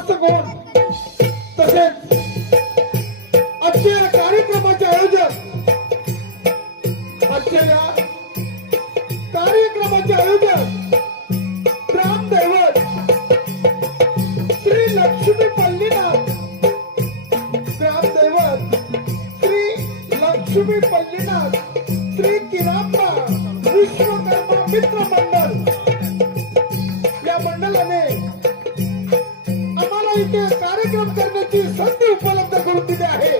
जास्त करून तसेच आजच्या या कार्यक्रमाचे आयोजक आजच्या या कार्यक्रमाचे आयोजक ग्रामदैवत श्री लक्ष्मी पल्लीनाथ. ग्रामदैवत श्री लक्ष्मी पल्लीनाथ. श्री किराप्पा विश्वकर्मा मित्र संस्कृती आहे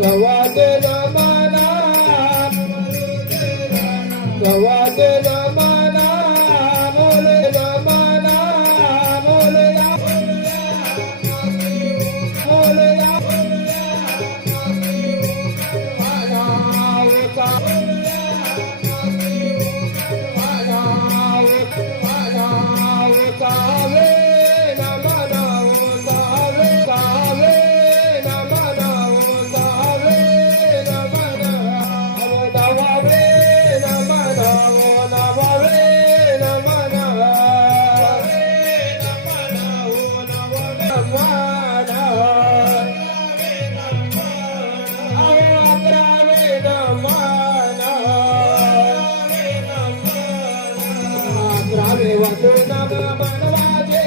Gawade Namana Gawade Namana देवा तू नाम मानवाचे